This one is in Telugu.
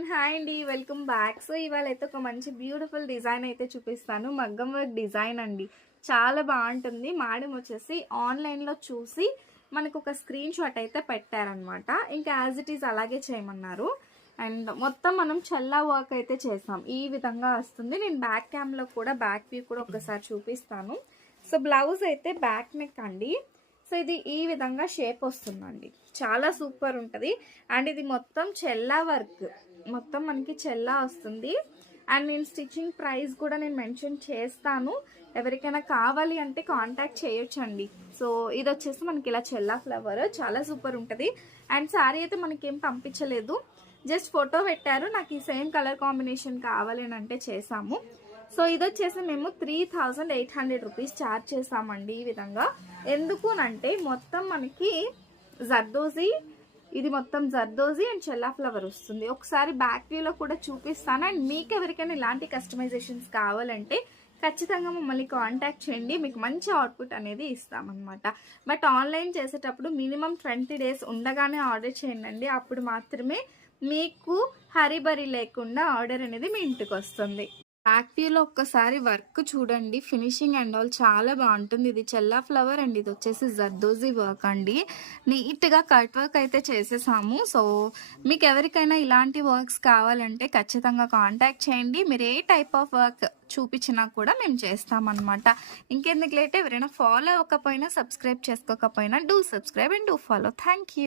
ఎవ్రీవన్, హాయ్ అండి, వెల్కమ్ బ్యాక్. సో ఇవాళ అయితే ఒక మంచి బ్యూటిఫుల్ డిజైన్ అయితే చూపిస్తాను. మగ్గం వర్క్ డిజైన్ అండి, చాలా బాగుంటుంది. మేడం వచ్చేసి ఆన్లైన్లో చూసి మనకు ఒక స్క్రీన్ షాట్ అయితే పెట్టారనమాట. ఇంకా యాజ్ ఇట్ ఈజ్ అలాగే చేయమన్నారు. అండ్ మొత్తం మనం చల్లా వర్క్ అయితే చేసాం. ఈ విధంగా వస్తుంది. నేను బ్యాక్ క్యామ్లో కూడా బ్యాక్ వ్యూ కూడా ఒకసారి చూపిస్తాను. సో బ్లౌజ్ అయితే బ్యాక్ నెక్ అండి. సో ఇది ఈ విధంగా షేప్ వస్తుందండి, చాలా సూపర్ ఉంటుంది. అండ్ ఇది మొత్తం చెల్లా వర్క్, మొత్తం మనకి చెల్లా వస్తుంది. అండ్ నేను స్టిచ్చింగ్ ప్రైస్ కూడా నేను మెన్షన్ చేస్తాను, ఎవరికైనా కావాలి అంటే కాంటాక్ట్ చేయొచ్చండి. సో ఇది వచ్చేసి మనకి ఇలా చెల్లా ఫ్లవర్, చాలా సూపర్ ఉంటుంది. అండ్ శారీ అయితే మనకి ఏం పంపించలేదు, జస్ట్ ఫోటో పెట్టారు. నాకు ఈ సేమ్ కలర్ కాంబినేషన్ కావాలి అని అంటే చేసాము. సో ఇది వచ్చేసి మేము 3800 రూపీస్ ఛార్జ్ చేసామండి ఈ విధంగా. ఎందుకు అంటే మొత్తం మనకి జర్దోజీ, ఇది మొత్తం జర్దోజీ అండ్ చెల్లా ఫ్లవర్ వస్తుంది. ఒకసారి బ్యాక్ వ్యూలో కూడా చూపిస్తాను. అండ్ మీకు ఎవరికైనా ఇలాంటి కస్టమైజేషన్స్ కావాలంటే ఖచ్చితంగా మమ్మల్ని కాంటాక్ట్ చేయండి, మీకు మంచి అవుట్పుట్ అనేది ఇస్తామన్నమాట. బట్ ఆన్లైన్ చేసేటప్పుడు మినిమం 20 days ఉండగానే ఆర్డర్ చేయండి, అప్పుడు మాత్రమే మీకు హరిబరి లేకుండా ఆర్డర్ అనేది మీ ఇంటికి వస్తుంది. బ్యాక్ వ్యూలో ఒక్కసారి వర్క్ చూడండి, ఫినిషింగ్ అండ్ ఆల్ చాలా బాగుంటుంది. ఇది చెల్లా ఫ్లవర్ అండ్ ఇది వచ్చేసి జర్దోజీ వర్క్ అండి. నీట్గా కట్ వర్క్ అయితే చేసేసాము. సో మీకు ఎవరికైనా ఇలాంటి వర్క్స్ కావాలంటే ఖచ్చితంగా కాంటాక్ట్ చేయండి. మీరు ఏ టైప్ ఆఫ్ వర్క్ చూపించినా కూడా మేము చేస్తామన్నమాట. ఇంకెందుకు లేట్, ఎవరైనా ఫాలో అవ్వకపోయినా సబ్స్క్రైబ్ చేసుకోకపోయినా do subscribe and do follow. Thank you.